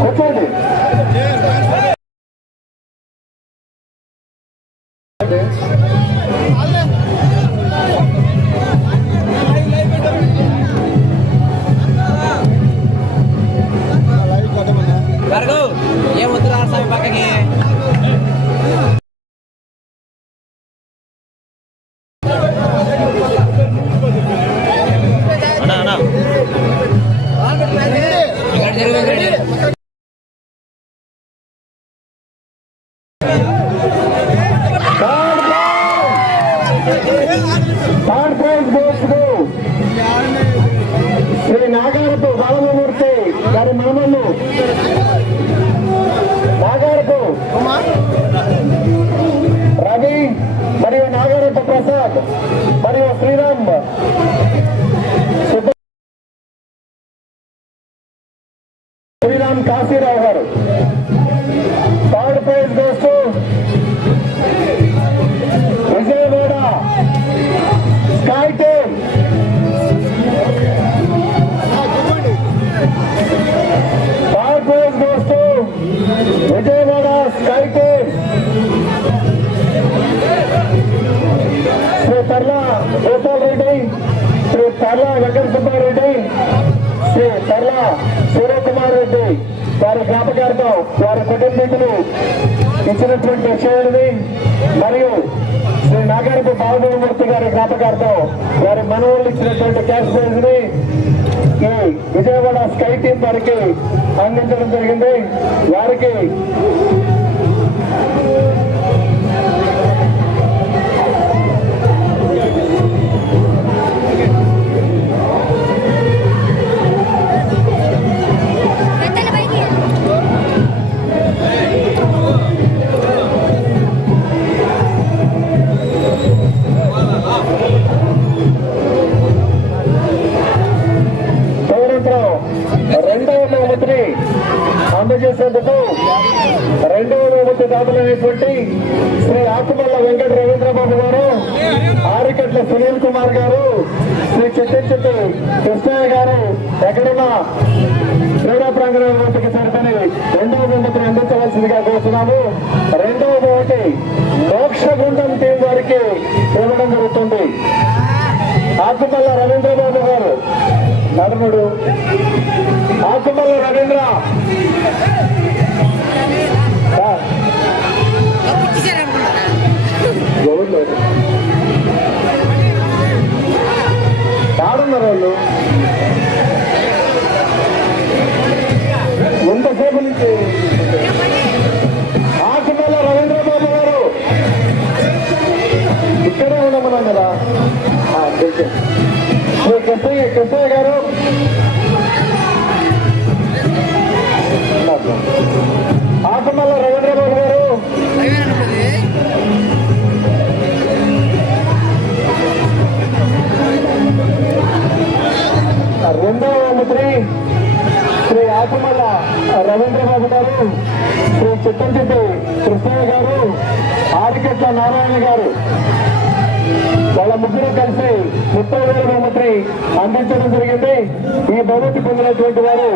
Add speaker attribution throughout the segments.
Speaker 1: కూర్చోండి Isaac, Mario Sridamba, నాగారపు గారి జ్ఞాపకార్థం వారి మనవాళ్ళు ఇచ్చినటువంటి క్యాష్ ప్రైజ్ని విజయవాడ స్కై టీం వారికి అందించడం జరిగింది. వారికి చంద్రబాబు గారు ఆరికట్ల సునీల్ కుమార్ గారు శ్రీ చిట్టిచెట్టు కృష్ణయ్య గారు ఎక్కడున్నా? క్రీడా ప్రాంగణం వద్దకు చేరుకొని రెండవ బహుమతిని అందించవలసిందిగా కోరుతున్నాము. రెండవ బహుమతి మోక్షగుండం టీం వారికి ఇవ్వడం జరుగుతుంది. ఆకుపల్ల రవీంద్రబాబు గారు నడుముడు. ఆకుపల్ల రవీంద్ర. ఆ, ముప్పై వేల బహుమతి అందించడం జరిగింది. ఈ బహుమతి పొందినటువంటి వారు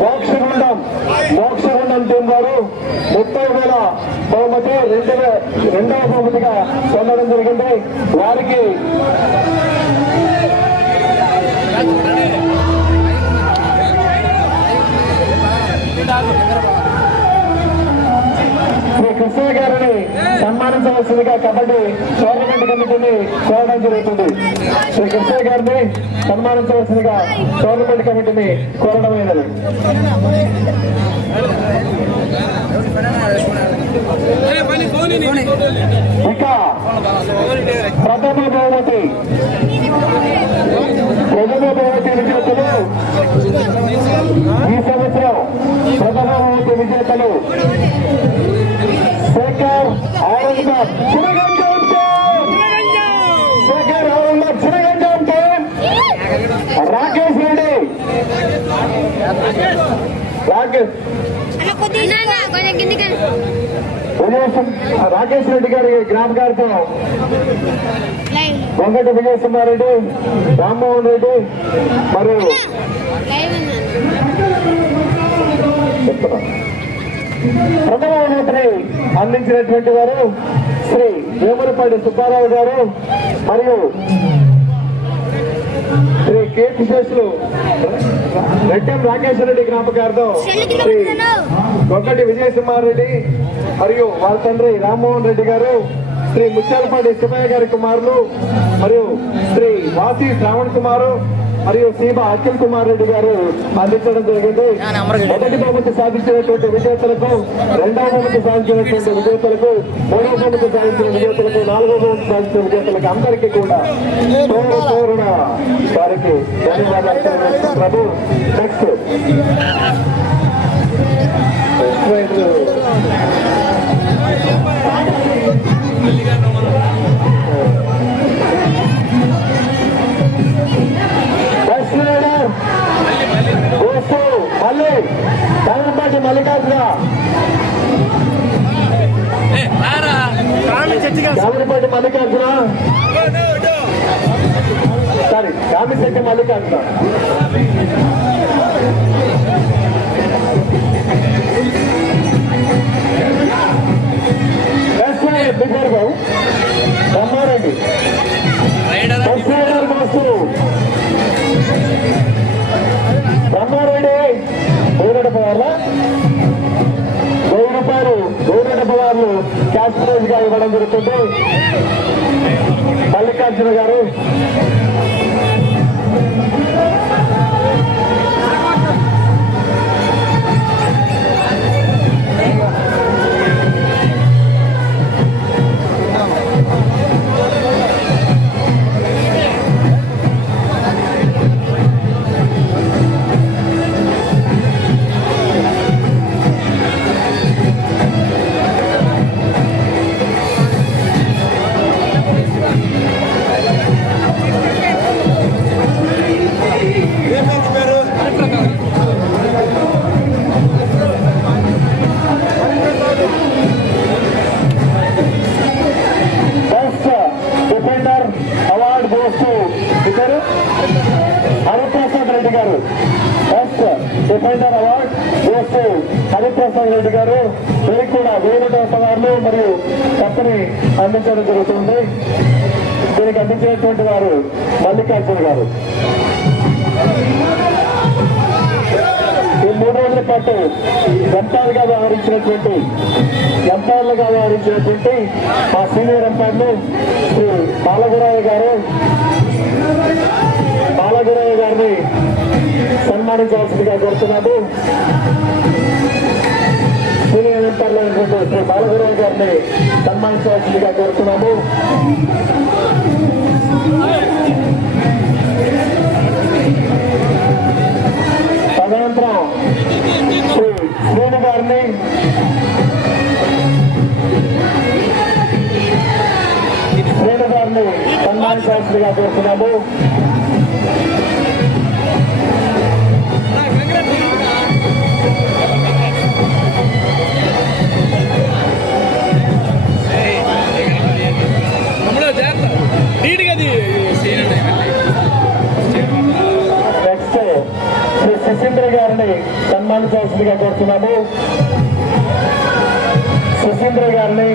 Speaker 1: మోక్షగుండం మోక్షగుండం టీం వారు ముప్పై వేల బహుమతి రెండు రెండవ బహుమతిగా పొందడం జరిగింది. వారికి శ్రీ కృష్ణ గారిని సన్మానించవలసిందిగా కబడ్డీ టోర్నమెంట్ కమిటీని కోరడం జరుగుతుంది. శ్రీ కృష్ణ గారిని సన్మానించవలసిందిగా టోర్నమెంట్ కమిటీని కోరడమైనది ఇక ప్రథమ బహుమతి ప్రథమ బహుమతి విజేతలు. ఈ సంవత్సరం ప్రథమ బహుమతి విజేతలు. రాకేష్ రెడ్డి రాకేష్ రాకేష్ రెడ్డి గారి జ్ఞాపకార్థం. వెంకట విజయసింహారెడ్డి రామ్మోహన్ రెడ్డి మరియు ప్రథమ అందించినటువంటి వారు శ్రీ వేములపాటి సుబ్బారావు గారు మరియు శ్రీ కే విశేషులు రెడ్డం రాకేశ్వర రెడ్డి జ్ఞాపకార్థం శ్రీ కొక్కటి విజయసింహారెడ్డి మరియు వాళ్ళ తండ్రి రామ్మోహన్ రెడ్డి గారు శ్రీ ముత్యాలపాటి శివయ్య గారి కుమారులు మరియు శ్రీ వాసి శ్రావణ్ కుమారు మరియు సీమ అఖిల్ కుమార్ రెడ్డి గారు అందించడం జరిగింది. మొదటి బహుమతి సాధించినటువంటి విజేతలకు రెండవ బహుమతి సాధించినటువంటి విజేతలకు మూడవ బహుమతి సాధించిన విజేతలకు నాలుగవ బహుమతి సాధించిన విజేతలకు అందరికీ కూడా వారికి ధన్యవాదాలు. Prabhu next. Ramisetti Mallikarjuna first before Babu Brahmareddy first leader పదార్ల వెయ్యి రూపాయలు వెయ్యి పదార్లు క్యాష్ ప్రైజ్గా ఇవ్వడం జరుగుతుంది. మల్లికార్జున గారు. అవార్డు ఇద్దరు హరిప్రసాద్ రెడ్డి గారు. Yes defender award goes Hariprasad Reddy గారు. వీరికి కూడా వేరే పదార్లు మరియు కప్పని అందించడం జరుగుతుంది. దీనికి అందించినటువంటి వారు మల్లికార్జున గారు. ఈ మూడు రోజుల పాటు ఎంపాయర్గా వ్యవహరించినటువంటి ఎంపాయర్లుగా వ్యవహరించినటువంటి మా సీనియర్ ఎంపైర్లు శ్రీ బాలగురాయ గారు బాలగురాయ గారిని సన్మానించవలసిందిగా కోరుతున్నాము. సీనియర్ ఎంపైర్లు అయినటువంటి శ్రీ బాలగురాయ గారిని సన్మానించవలసిందిగా కోరుతున్నాము. శ్రీను గారిని శ్రీను గారిని సన్మానించాల్సిందిగా కోరుతున్నాము గారిని సన్మానించాల్సిందిగా కోరుతున్నాము. సుశీంద్ర గారిని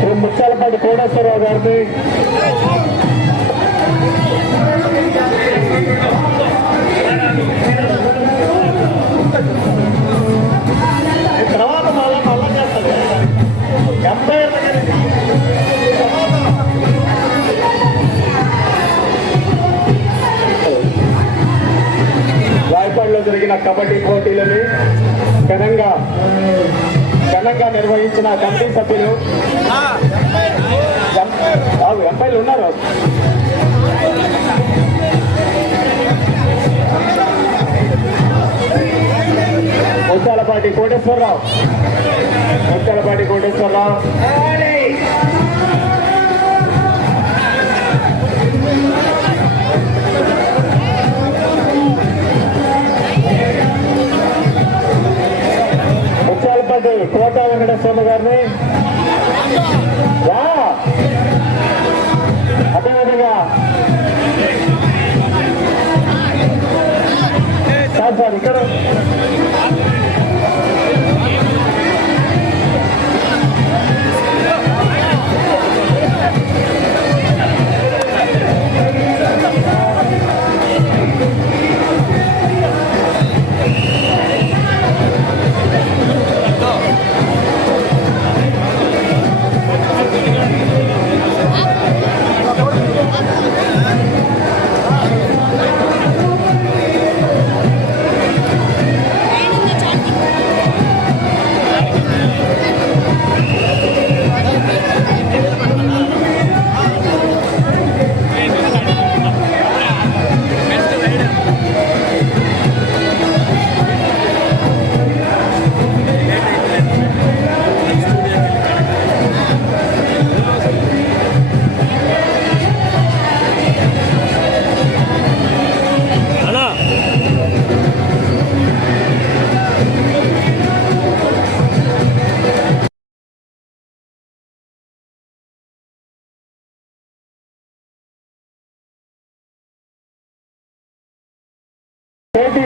Speaker 1: శ్రీ ముత్యాలపాటి కోటేశ్వరరావు గారిని జరిగిన కబడ్డీ పోటీలని ఘనంగా ఘనంగా నిర్వహించిన కమిటీ సభ్యులు. ఎం- ఎంపైలు ఉన్నారు. ముత్యాలపాటి కోటేశ్వరరావు. ముత్యాలపాటి కోటేశ్వరరావు. కోట వెంకటేశ్వర గారిని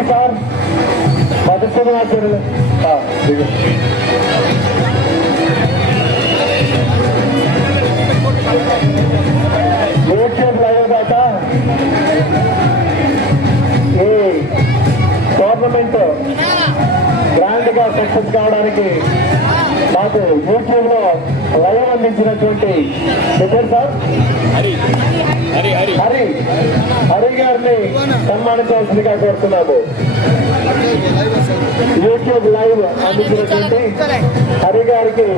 Speaker 1: సార్. మధుసూదన ఆ, యూట్యూబ్ లైవ్ దాకా ఈ గవర్నమెంట్ గ్రాండ్గా సక్సెస్ కావడానికి మాకు యూట్యూబ్లో లైవ్ అందించినటువంటి పేరు సార్.
Speaker 2: హరి హరి హరి.
Speaker 1: హరి హరి గారిని సన్మానించవలసిందిగా కోరుతున్నాము. యూట్యూబ్ లైవ్ అందించినటువంటి హరి గారికి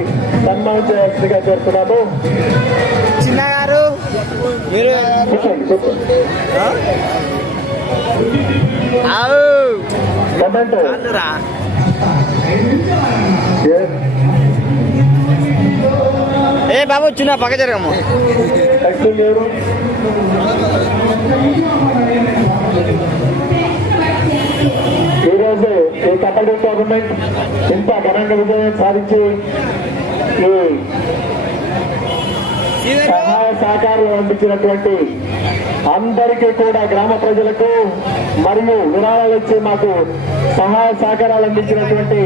Speaker 1: సన్మానించవలసిందిగా కోరుతున్నాము.
Speaker 3: చిన్న గారు మీరు
Speaker 1: కమెంట్
Speaker 3: రా ఏ బాబు చిన్న పక్క జరగము.
Speaker 1: ఈరోజు ఈ టోర్నమెంట్ ఇంత ఘనంగా విజయం సాధించి సహాయ సహకారాలు అందించినటువంటి అందరికీ కూడా గ్రామ ప్రజలకు మరియు విరాళాలు ఇచ్చి మాకు సహాయ సహకారాలు అందించినటువంటి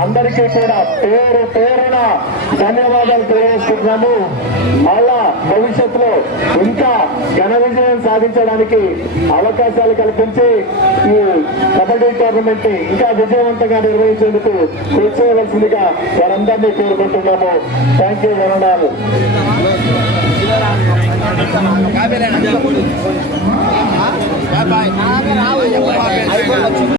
Speaker 1: అందరికీ కూడా పేరు పేరున ధన్యవాదాలు తెలియజేస్తున్నాము మళ్ళా భవిష్యత్తులో ఇంకా ఘన విజయం సాధించడానికి అవకాశాలు కల్పించి ఈ కబడ్డీ టోర్నమెంట్ ఇంకా విజయవంతంగా నిర్వహించేందుకు కృషి చేయవలసిందిగా వారందరినీ కోరుకుంటున్నాము. Thank you వరణాలు
Speaker 3: bye